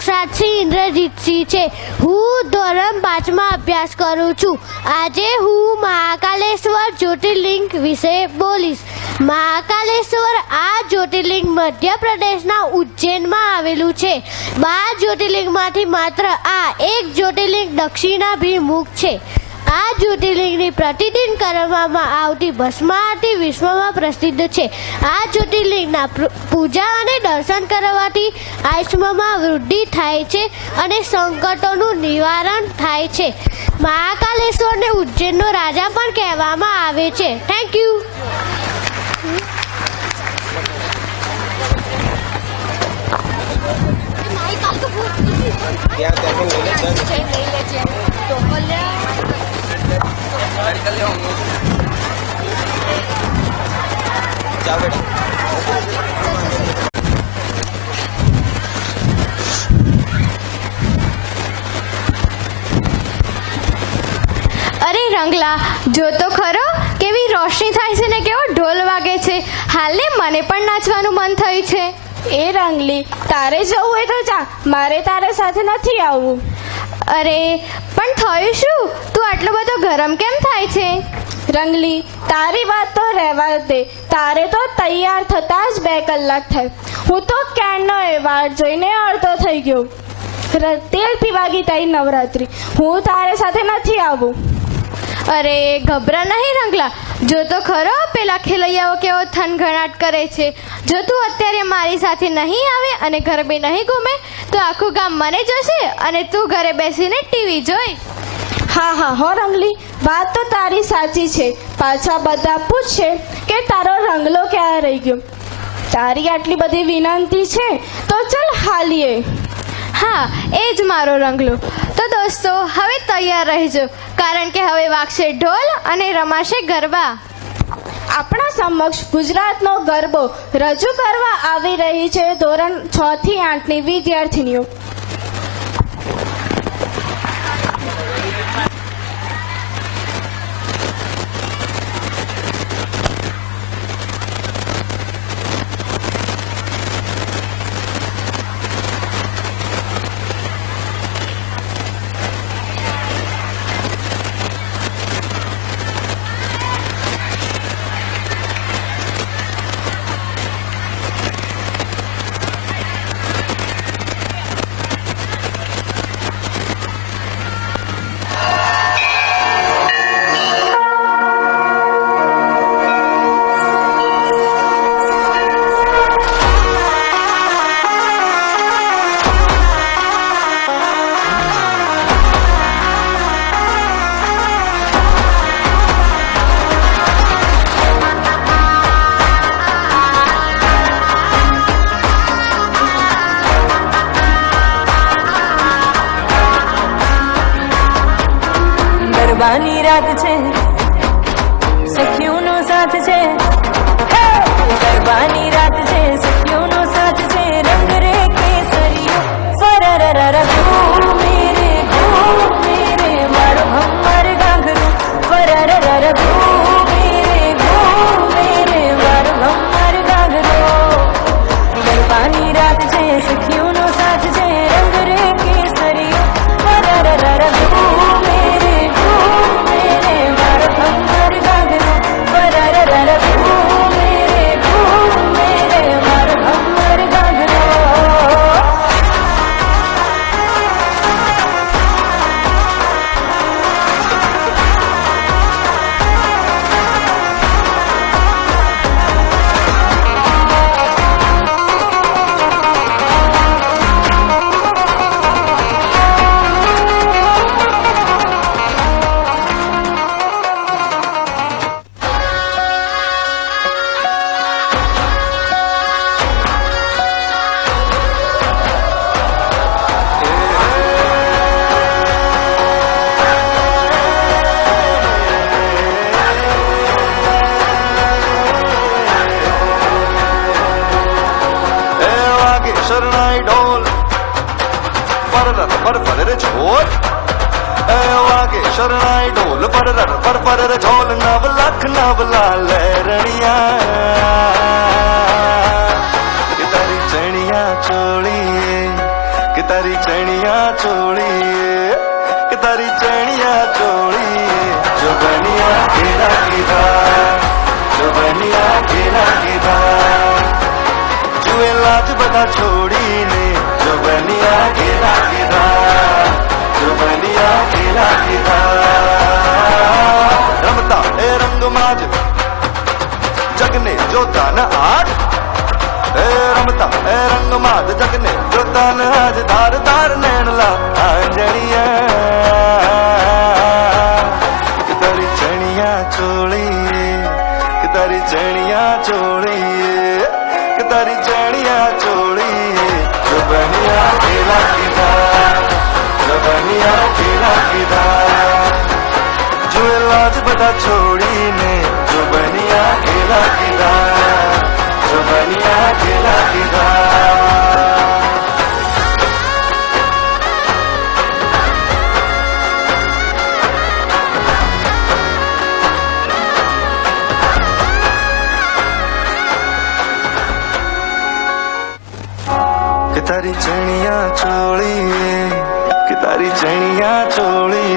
સાક્ષાત ઇન્દ્રજીતસિંહ છે। હું ધોરણ 5માં અભ્યાસ કરું છું। આજે હું મહાકાલેશ્વર જ્યોતિર્લિંગ વિશે બોલીશ। મહાકાલેશ્વર આ જ્યોતિર્લિંગ મધ્યપ્રદેશના ઉજ્જૈનમાં આવેલું છે। 12 જ્યોતિર્લિંગમાંથી માત્ર આ એક જ્યોતિર્લિંગ દક્ષિણાભિમુખ છે। આ જ્યોતિર્લિંગની પ્રતિદિન કરવામાં આવતી ભસ્મ આરતી વિશ્વમાં પ્રસિદ્ધ છે। આ જ્યોતિર્લિંગના પૂજા અને દર્શન કરવાથી આયુષ્યમાં વૃદ્ધિ થાય છે અને સંકટોનું નિવારણ થાય છે। મહાકાલેશ્વરને ઉજ્જૈનનો રાજા પણ કહેવામાં આવે છે। Thank you. અરે રંગલા, જો તો ખરો કેવી રોશની થાય છે ને કેવો ઢોલ વાગે છે। હાલે મને પણ નાચવાનું મન થયું છે। એ રંગલી, તારે જવું હોય તો જા, મારે તારે સાથે નથી આવવું। અરે પણ થયું શું? તું આટલો બધો ગરમ કેમ થાય છે? રંગલી, તારી વાત તો રહેવા દે, તારે તો તૈયાર થતા જ 2 કલાક થાય। હું તો ક્યારનો એ વાટ જોઈને અડધો થઈ ગયો। તેલ પીવા ગઈ તારી નવરાત્રી, હું તારે સાથે નથી આવું। અરે ગભરા નહીં રંગલા, જો તો ખરો પેલા ખેલૈયાઓ કેવો થનગણાટ કરે છે। જો તું અત્યારે મારી સાથે નહીં આવે અને ગરબે નહીં ઘૂમે તો આખું ગામ મને જોશે અને તું ઘરે બેસીને ટીવી જોઈ। હા હા હો રંગલી, વાત તો તારી સાચી છે। પાછા બધા પૂછશે કે તારો રંગલો ક્યાં રહી ગયો। તારી આટલી બધી વિનંતી છે તો ચાલ હાલીએ। હા, એ જ મારો રંગલો। તો દોસ્તો હવે તૈયાર રહેજો, કારણ કે હવે વાગશે ઢોલ અને રમાશે ગરબા। આપણા સમક્ષ ગુજરાતનો ગરબો રજૂ કરવા આવી રહી છે ધોરણ 6 થી 8ની વિદ્યાર્થીનીઓ। ગરબાની રાત છે, સખીઓનો સાથ છે। ગરબાની રાત છે, સખીઓનો સાથ છે। રંગ રે કેસરીઓ ફરરરર ઘૂમે રે મારો ભમર ગાઘરું ફરરરર ઘૂમે રે મારો ભમર ગાઘરો। ગરબાની રાત છે, સખીઓનો સાથ છે। રંગ રે કેસરીઓ ફરરરર ઘૂમે રે મારો ભમર ગાઘરો ફરરરર ઘૂમે રે મારો ભમર ગાઘરો। શરણાઈ ઢોલ પર રે ઝોલ। એ વાગે શરણાઈ ઢોલ પર રે ઝોલ। 9 લાખ નવલા લહેરણિયા કે તારી ચણિયા ચોળીએ કે तारी चनिया चोली कि तारी चनिया चोली जो बनिया घेरा कीधा जो बनिया घेरा कीधा जुए लाज बता छोड़ी ने जो बनिया घेरा कीधा जो बनिया घेरा कीधा रमता ए रंग माज जगने जोता न आज ए रमता ए रंग माज जगने जोता न आज धार धार नैन ला आंजणिया कि तारी चनिया चोली कि तारी चनिया चोली कि तारी चनिया चोली जो बनिया खेला कीधा जो बनिया खेला कीधा जुए लाज बता छोड़ी ने जो बनिया खेला कीधा जो बनिया खेला कीधा कि तारी चनिया चोली कि तारी चनिया चोली